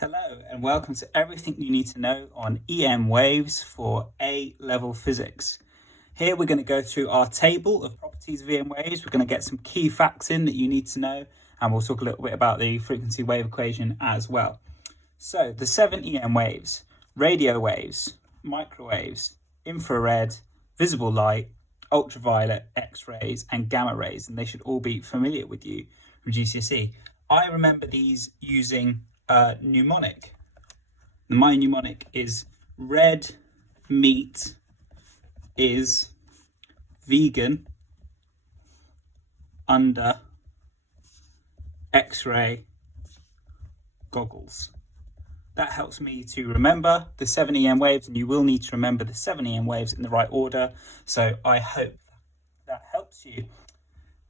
Hello and welcome to everything you need to know on EM waves for A-level physics. Here we're going to go through our table of properties of EM waves. We're going to get some key facts in that you need to know, and we'll talk a little bit about the frequency wave equation as well. So the 7 EM waves: radio waves, microwaves, infrared, visible light, ultraviolet, X-rays and gamma rays, and they should all be familiar with you from GCSE. I remember these using mnemonic. My mnemonic is red meat is vegan under X-ray goggles. That helps me to remember the 7 EM waves, and you will need to remember the 7 EM waves in the right order. So I hope that helps you.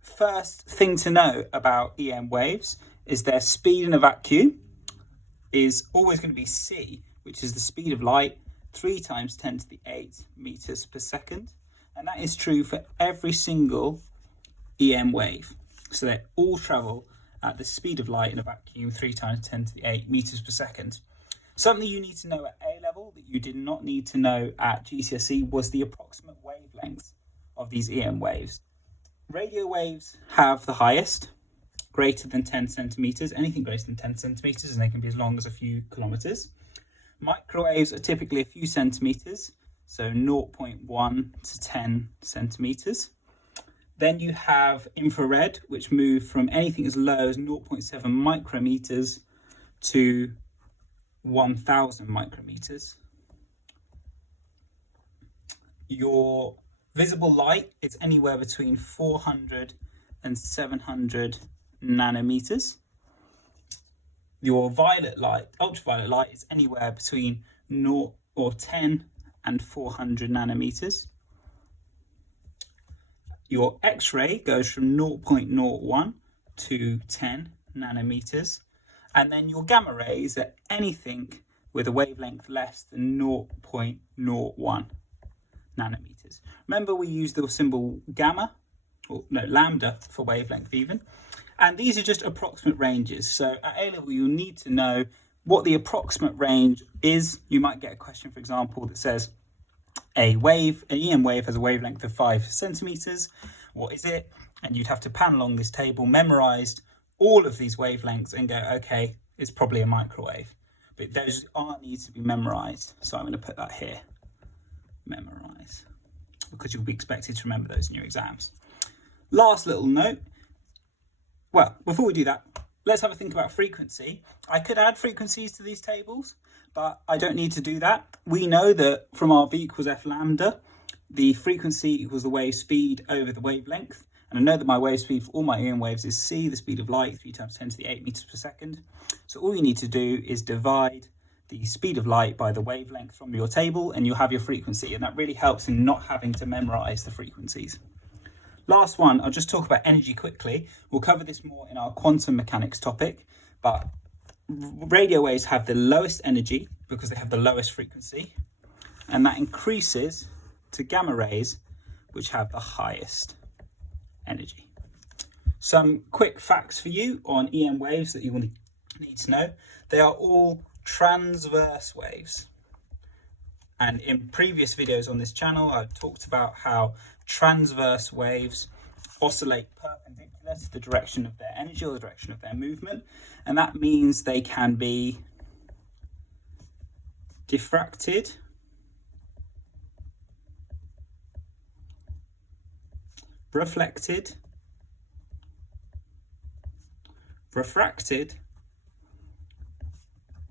First thing to know about EM waves is their speed in a vacuum is always going to be c, which is the speed of light, 3 times 10 to the 8 meters per second. And that is true for every single EM wave. So they all travel at the speed of light in a vacuum, 3 times 10 to the 8 meters per second. Something you need to know at A level that you did not need to know at GCSE was the approximate wavelengths of these EM waves. Radio waves have the highest, greater than 10 centimeters, anything greater than 10 centimeters, and they can be as long as a few kilometers. Microwaves are typically a few centimeters, so 0.1 to 10 centimeters. Then you have infrared, which move from anything as low as 0.7 micrometers to 1000 micrometers. Your visible light is anywhere between 400 and 700 nanometers. Your violet light, ultraviolet light, is anywhere between 0 or 10 and 400 nanometers. Your X-ray goes from 0.01 to 10 nanometers. And then your gamma rays are anything with a wavelength less than 0.01 nanometers. Remember, we use the symbol gamma, or no, lambda for wavelength even. And these are just approximate ranges. So at A level, you'll need to know what the approximate range is. You might get a question, for example, that says an EM wave has a wavelength of 5 centimeters. What is it? And you'd have to pan along this table, memorize all of these wavelengths and go, okay, it's probably a microwave. But those needs to be memorized. So I'm going to put that here, memorize, because you'll be expected to remember those in your exams. Last little note. Well, before we do that, let's have a think about frequency. I could add frequencies to these tables, but I don't need to do that. We know that from our V equals F lambda, the frequency equals the wave speed over the wavelength. And I know that my wave speed for all my EM waves is c, the speed of light, 3 times 10 to the 8 meters per second. So all you need to do is divide the speed of light by the wavelength from your table, and you'll have your frequency. And that really helps in not having to memorize the frequencies. Last one, I'll just talk about energy quickly. We'll cover this more in our quantum mechanics topic, but radio waves have the lowest energy because they have the lowest frequency, and that increases to gamma rays, which have the highest energy. Some quick facts for you on EM waves that you will need to know. They are all transverse waves. And in previous videos on this channel, I've talked about how transverse waves oscillate perpendicular to the direction of their energy or the direction of their movement. And that means they can be diffracted, reflected, refracted,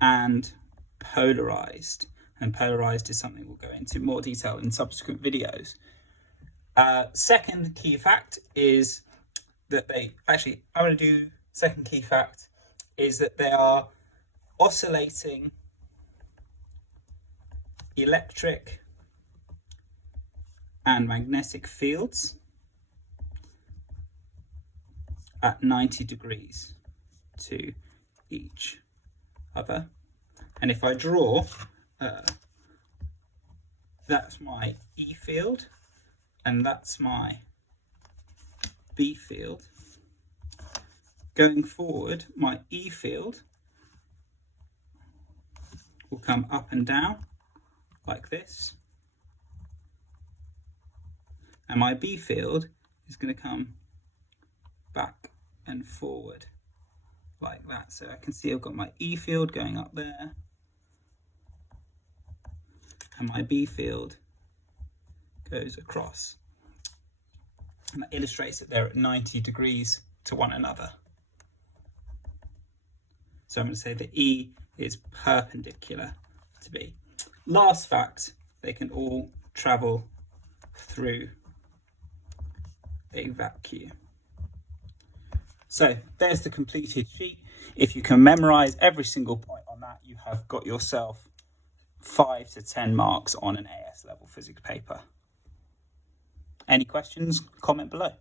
and polarized. And polarized is something we'll go into more detail in subsequent videos. Second key fact is that second key fact is that they are oscillating electric and magnetic fields at 90 degrees to each other. And if I draw, that's my E field and that's my B field. Going forward, my E field will come up and down like this. And my B field is going to come back and forward like that. So I can see I've got my E field going up there, and my B field goes across. And that illustrates that they're at 90 degrees to one another. So I'm going to say that E is perpendicular to B. Last fact, they can all travel through a vacuum. So there's the completed sheet. If you can memorize every single point on that, you have got yourself 5 to 10 marks on an AS level physics paper. Any questions? Comment below.